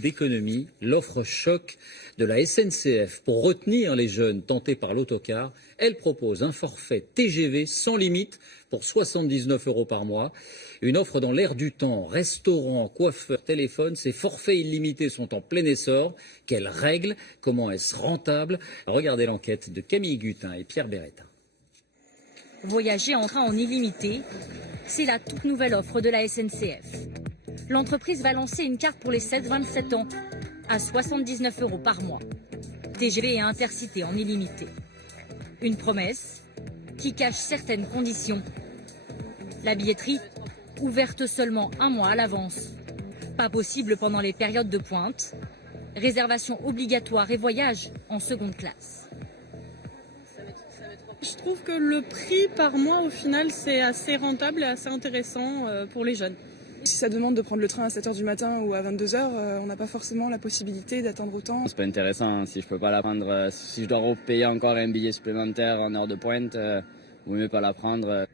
D'économie, l'offre choc de la SNCF pour retenir les jeunes tentés par l'autocar. Elle propose un forfait TGV sans limite pour 79 € par mois. Une offre dans l'air du temps, restaurant, coiffeur, téléphone. Ces forfaits illimités sont en plein essor. Quelles règles? Comment est-ce rentable? Regardez l'enquête de Camille Gutin et Pierre Beretta. Voyager en train en illimité, c'est la toute nouvelle offre de la SNCF. L'entreprise va lancer une carte pour les 7-27 ans à 79 € par mois. TGV et Intercité en illimité. Une promesse qui cache certaines conditions. La billetterie, ouverte seulement un mois à l'avance. Pas possible pendant les périodes de pointe. Réservation obligatoire et voyage en seconde classe. Je trouve que le prix par mois, au final, c'est assez rentable et assez intéressant pour les jeunes. Si ça demande de prendre le train à 7 h du matin ou à 22 h, on n'a pas forcément la possibilité d'attendre autant. C'est pas intéressant, hein. Si je peux pas la prendre, si je dois repayer encore un billet supplémentaire en heure de pointe, vaut mieux pas la prendre.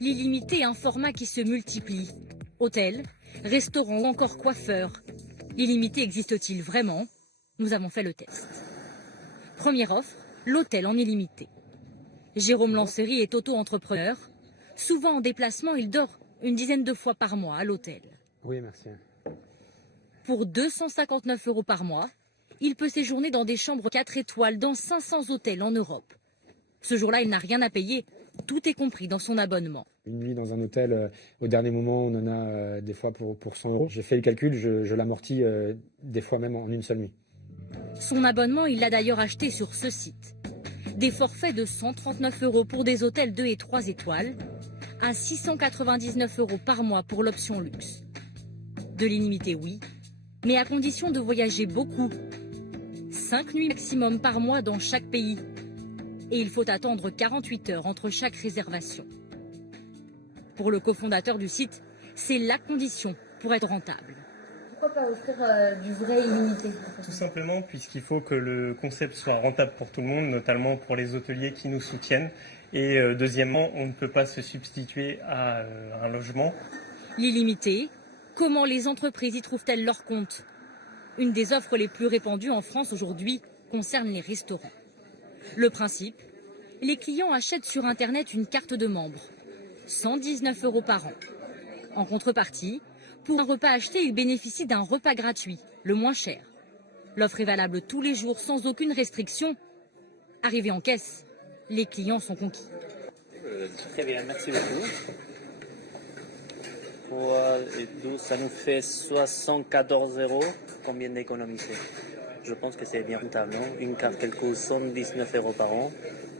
L'illimité est un format qui se multiplie. Hôtel, restaurant ou encore coiffeur. L'illimité existe-t-il vraiment? Nous avons fait le test. Première offre, l'hôtel en illimité. Jérôme Lancery est auto-entrepreneur. Souvent en déplacement, il dort une dizaine de fois par mois à l'hôtel. Oui, merci. Pour 259 € par mois, il peut séjourner dans des chambres 4 étoiles dans 500 hôtels en Europe. Ce jour-là, il n'a rien à payer. Tout est compris dans son abonnement. Une nuit dans un hôtel, au dernier moment, on en a des fois pour 100 €. J'ai fait le calcul, je l'amortis des fois même en une seule nuit. Son abonnement, il l'a d'ailleurs acheté sur ce site. Des forfaits de 139 € pour des hôtels 2 et 3 étoiles, à 699 € par mois pour l'option luxe. De l'illimité, oui, mais à condition de voyager beaucoup. 5 nuits maximum par mois dans chaque pays. Et il faut attendre 48 heures entre chaque réservation. Pour le cofondateur du site, c'est la condition pour être rentable. Pourquoi pas offrir du vrai illimité? Tout simplement puisqu'il faut que le concept soit rentable pour tout le monde, notamment pour les hôteliers qui nous soutiennent. Et deuxièmement, on ne peut pas se substituer à un logement. L'illimité, comment les entreprises y trouvent-elles leur compte? Une des offres les plus répandues en France aujourd'hui concerne les restaurants. Le principe, les clients achètent sur Internet une carte de membre, 119 € par an. En contrepartie, pour un repas acheté, ils bénéficient d'un repas gratuit, le moins cher. L'offre est valable tous les jours sans aucune restriction. Arrivé en caisse, les clients sont conquis. Très bien, merci beaucoup. Pour 12, ça nous fait 74 €. Combien d'économiser? Je pense que c'est bien rentable, non? Une carte qu'elle coûte 119 € par an,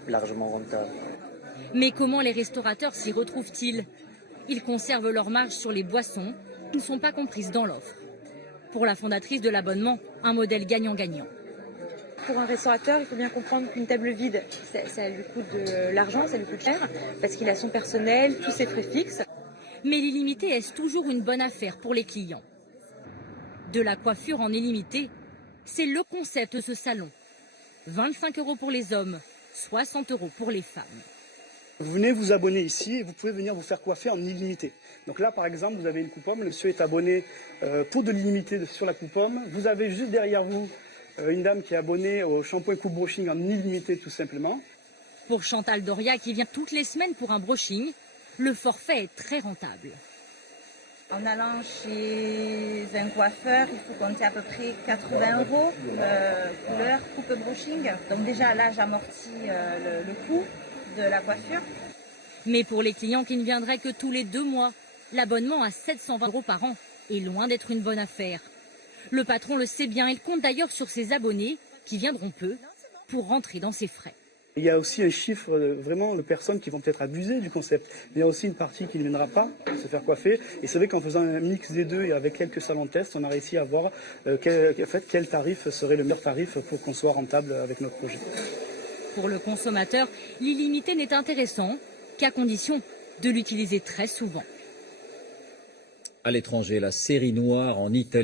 largement rentable. Mais comment les restaurateurs s'y retrouvent-ils? Ils conservent leur marge sur les boissons qui ne sont pas comprises dans l'offre. Pour la fondatrice de l'abonnement, un modèle gagnant-gagnant. Pour un restaurateur, il faut bien comprendre qu'une table vide, ça lui coûte de l'argent, ça lui coûte cher, parce qu'il a son personnel, tous ses frais fixes. Mais l'illimité est toujours une bonne affaire pour les clients. De la coiffure en illimité, c'est le concept de ce salon. 25 € pour les hommes, 60 € pour les femmes. Vous venez vous abonner ici et vous pouvez venir vous faire coiffer en illimité. Donc là, par exemple, vous avez une coupe-homme, le monsieur est abonné pour de l'illimité sur la coupe-homme. Vous avez juste derrière vous une dame qui est abonnée au shampoing coupe brushing en illimité tout simplement. Pour Chantal Doria, qui vient toutes les semaines pour un brushing, le forfait est très rentable. En allant chez un coiffeur, il faut compter à peu près 80 €, couleur, coupe brushing. Donc déjà là, j'amortis le coût de la coiffure. Mais pour les clients qui ne viendraient que tous les 2 mois, l'abonnement à 720 € par an est loin d'être une bonne affaire. Le patron le sait bien, il compte d'ailleurs sur ses abonnés, qui viendront peu, pour rentrer dans ses frais. Il y a aussi un chiffre vraiment de personnes qui vont peut-être abuser du concept. Il y a aussi une partie qui ne viendra pas se faire coiffer. Et c'est vrai qu'en faisant un mix des deux et avec quelques salons de test, on a réussi à voir quel tarif serait le meilleur tarif pour qu'on soit rentable avec notre projet. Pour le consommateur, l'illimité n'est intéressant qu'à condition de l'utiliser très souvent. À l'étranger, la série noire en Italie.